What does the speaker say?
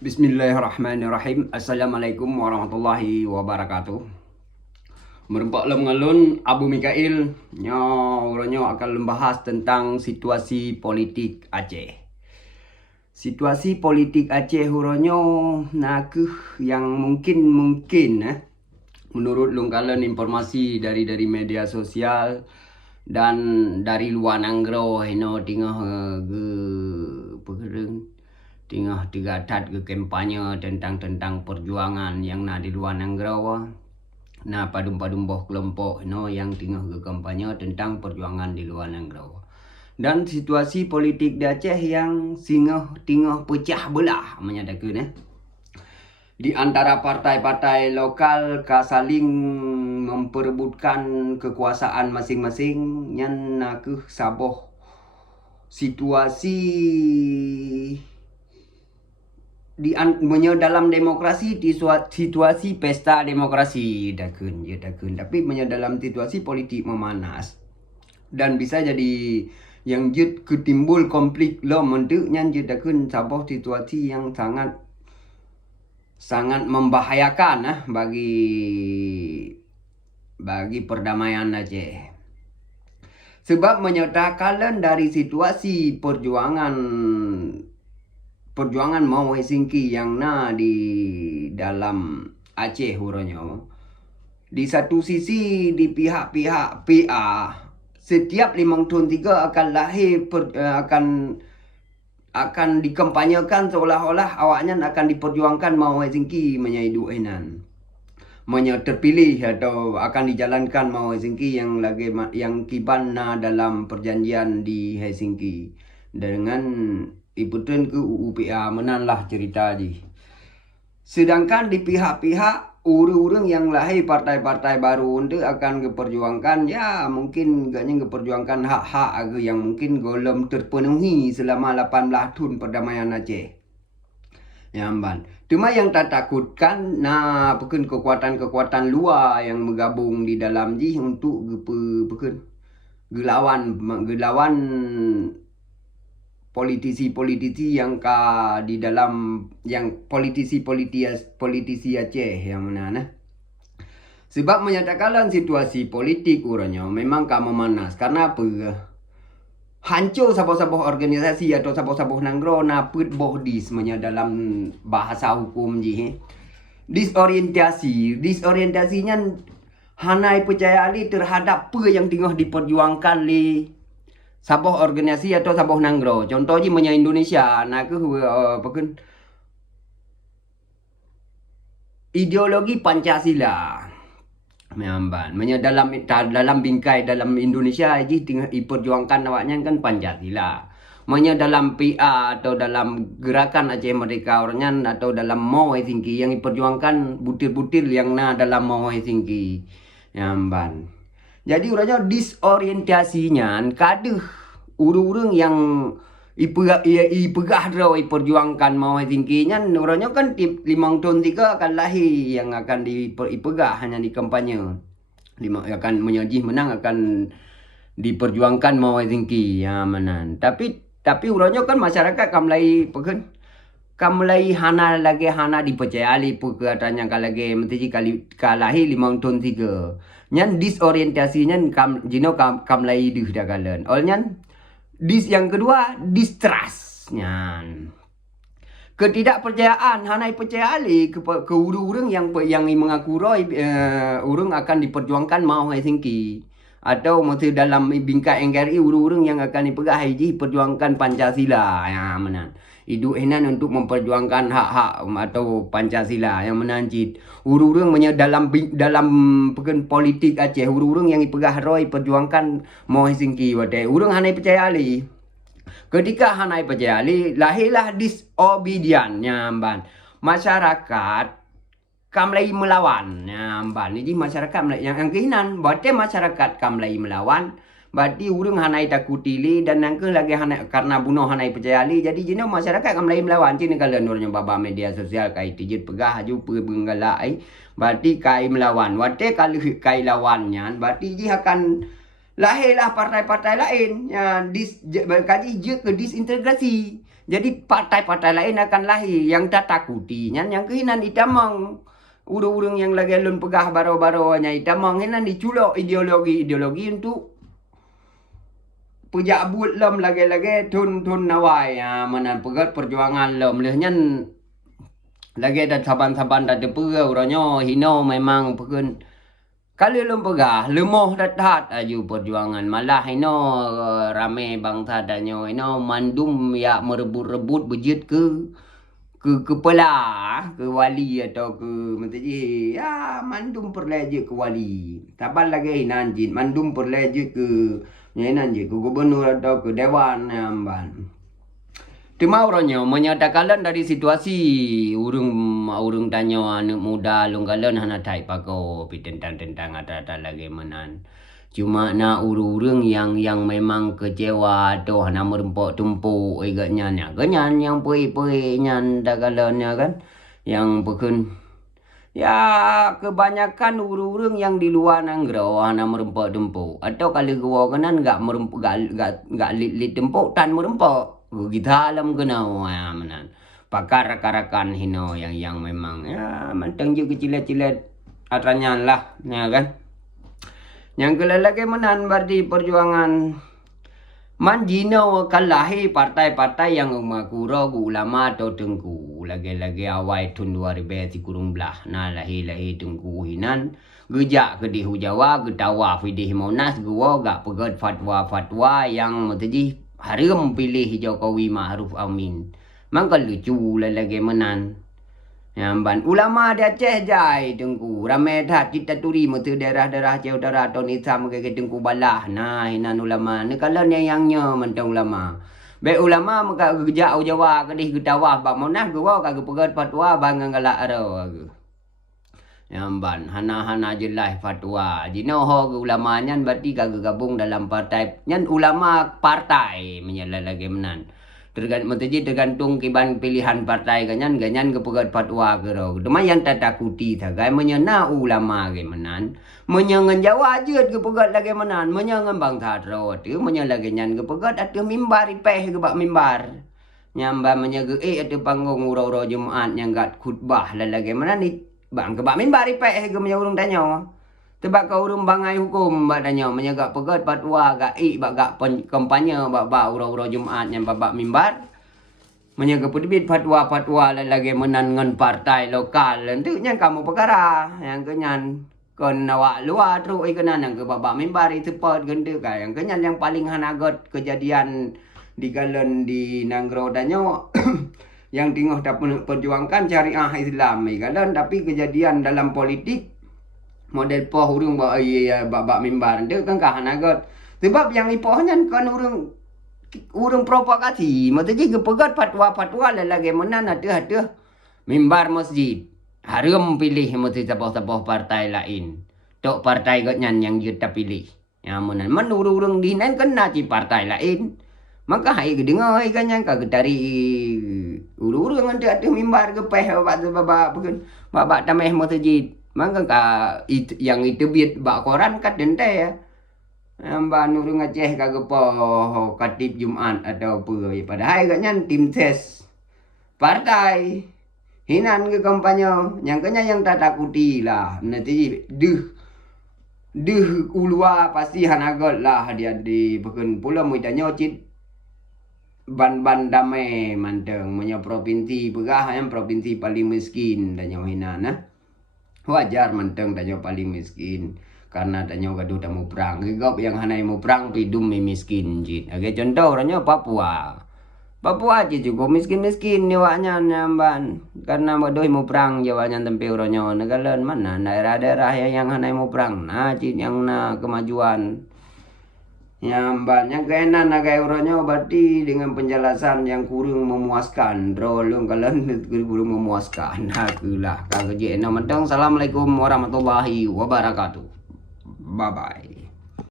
Bismillahirrahmanirrahim. Assalamualaikum warahmatullahi wabarakatuh. Merempak ngalun Abu Mikail nyo akan membahas tentang situasi politik Aceh. Situasi politik Aceh huronyo nakuh yang mungkin menurut lungkalan informasi dari media sosial dan dari luar nanggro tingah tingah digadat ke kampanye tentang perjuangan yang di luar nanggro padum boh kelompok yang tingah ke kampanye tentang perjuangan di luar nanggro. Dan situasi politik di Aceh yang tingah pecah belah menyatakan di antara partai-partai lokal saling memperebutkan kekuasaan masing-masing yang nakuh saboh situasi dalam demokrasi di situasi pesta demokrasi dakun tapi dalam situasi politik memanas dan bisa jadi yang ketimbul konflik lo mentuknya dakun saboh situasi yang sangat membahayakan bagi perdamaian Aceh. Sebab menyatakan dari situasi perjuangan mau Helsinki yang di dalam Aceh huronyo. Di satu sisi di pihak-pihak PA setiap 5 tahun 3 akan lahir akan dikampanyekan seolah-olah awaknya akan diperjuangkan mau Helsinki menyaidu enan. Terpilih atau akan dijalankan mau Helsinki yang kiban dalam perjanjian di Helsinki dengan ikutin ke UPA menanlah cerita ji. Sedangkan di pihak-pihak urang yang lahir partai-partai baru untuk akan keperjuangkan mungkin gaknya keperjuangkan hak-hak yang mungkin golem terpenuhi selama 18 tahun perdamaian Aceh. Cuma yang tak takutkan bukan kekuatan-kekuatan luar yang bergabung di dalam ji untuk gelawan politisi-politisi yang di dalam yang politisi Aceh yang mana sebab menyatakan situasi politik uranyo memang memanas karena apa hancur saboh-saboh organisasi atau saboh-saboh nanggro naput bohdis dalam bahasa hukum ji disorientasinya hanai percaya terhadap apa yang tengah diperjuangkan li saboh organisasi atau saboh nanggro. Contohnya menya Indonesia ideologi Pancasila. Dalam bingkai dalam Indonesia tengah diperjuangkan awaknya kan Pancasila. Dalam PA atau dalam gerakan Aceh Merdeka orangnya atau dalam mau Helsinki yang diperjuangkan butir-butir yang dalam mau Helsinki. Jadi urangnya disorientasinya kaduh urang yang ipegah perjuangkan mau Helsinki nya urangnya kan 5 tahun 3 akan lahir yang akan ipegah hanya di kampanye akan menang akan diperjuangkan mau Helsinki menan tapi urangnya kan masyarakat kamlai hana dipercayai katanya kalagi mesti lahir 5 tahun 3 nyan disorientasinya kamlai dagalan olnyan yang kedua distrust nyan ketidakpercayaan hanai percayai ke urang yang mengaku urang akan diperjuangkan mau Helsinki atau mesti dalam bingkai NKRI urang yang akan dipegah perjuangkan Pancasila menan hidup enan untuk memperjuangkan hak-hak atau Pancasila yang menancit urang dalam politik Aceh urang yang dipegah perjuangkan mau Helsinki urang hanai percaya ketika hanai percaya lahirlah disobedient masyarakat kamlai melawan jadi masyarakat yang kehinan masyarakat kamlai melawan berarti urang hanai takutili dan nangke lagi hanai karena bunuh hanai percayali jadi jino masyarakat kamlai melawan cina kalau nurnya baba media sosial kai tijit pegah haju penggalai berarti kai melawan kalau kai lawannya berarti ji akan lahirlah partai-partai lain kaji ke disintegrasi Jadi partai-partai lain akan lahir yang tak takuti yang kehinan itamang urung-urung yang lagi alun pegah baro-baronya itamang hinan diculok ideologi untuk pejak but lem lagi tun nawai manan pegat perjuangan lem lehnya lagi ada saban-saban ada pegah uranyo hino memang pegun kali lem pegah lemoh dat aju perjuangan malah ino rame bangsa danyo ino mandum ya merebut-rebut bejit ke kepala ke wali atau ke menteri ya mandum perleje ke wali tabal lagi hinan jin mandum perleje ke hinan je ke gubernur atau ke dewan amban Cuma orangnya menyatakan dari situasi urung tanya anak muda lunggalan hana tai pako tentang ada lagi menan. Cuma na urung yang memang kecewa atau hana merempok tumpuk iganya ganyan yang pui nyan dagalannya kan yang pekun ya kebanyakan urung yang di luar nanggro hana merempok tumpuk atau kali gua kanan enggak merempok enggak lit tumpuk tan merempok kita alam kenau ya menan pakar rakan hino yang memang ya manteng juga cilet-cilet atranya lah ya kan yang kelalaki menan berarti perjuangan manjino kalahi partai-partai yang makuro ulama atau tengku lagi-lagi awai tun 2000 kurung belah nah lahi tengku hinan gejak ke di Jawa getawa fidih monas gua gak pegat fatwa yang mesti harum pilih Jokowi Ma'ruf Amin. Mangka lucu lagi menan. Yang ulama di Aceh jai tengku. Ramai dah kita turi mutu daerah-daerah Aceh Utara atau Nizam ke tengku balah. Nah hinan ulama. Ni kalau yang mentang ulama. Baik ulama maka gejak Jawa kedih getawah bak monah gua kagak pegat fatwa bangang galak aro aku. Yang hana jelas fatwa. Jino ho ulama nyan berarti kagak gabung dalam partai. Nyan ulama partai menyala lagi menan. Tergantung kiban pilihan partai ganyan kepegat fatwa kero. Cuma yang tak takuti sagai menyena ulama ge menan. Menyangan Jawa aja kepegat lagi menan. Menyangan bangsa ro tu menyala lagi nyan kepegat atuh mimbar ipeh ke bak mimbar. Nyamba menyaga atu panggung uro-uro Jumaat yang gat khutbah lagi menan ni bang kebak mimbar ipeh ke menyurung danyo. Tebak ke urung bangai hukum bak danyo menyagak pegat fatwa gak bak gak kampanye bak uro-uro Jumaat yang bak mimbar. Menyaga pedibit fatwa lagi menan ngan partai lokal. Tentunya kamu perkara yang kenyan kon awak luar terus kenan yang ke bak mimbar itu pot gende ka yang kenyan yang paling hanagot kejadian di galen di Nanggro danyo yang tengah dapat perjuangkan syariah Islam kan tapi kejadian dalam politik model poh urung bak mimbar tu kan kahanagot sebab yang ipohnya kan urung provokasi maksudnya kepegat fatwa lagi menan ada mimbar masjid harum pilih mesti sabah partai lain tok partai gotnyan yang kita pilih ya menan urung dinan kena ci partai lain maka hai kedengar hai kan kagak dari urung ada mimbar ke peh baba tameh masjid maka yang itu biat bak koran kat dente ya Mbak Nurung Aceh kagak poh katib Jumat atau apa padahal agaknya tim ses partai hinan ke kampanye yang kenya yang tak takuti lah nanti deh ulua pasti hanagot lah dia di pekun pula muitanya cit ban damai manteng punya provinsi pegah yang provinsi paling miskin danyo hinan wajar manteng danyo paling miskin karena danyo gaduh tamu perang gigop yang hanai mau perang pidum miskin jit oke contoh orangnya Papua aja juga miskin nyawanya nyamban karena bodoh mau perang jawanya tempe orangnya negalan mana daerah-daerah yang hanai mau perang nah jit yang kemajuan yang banyak kena nagai orangnya berarti dengan penjelasan yang kurang memuaskan rolong kalian kurang memuaskan akulah kagak jena mentang. Assalamualaikum warahmatullahi wabarakatuh. Bye bye.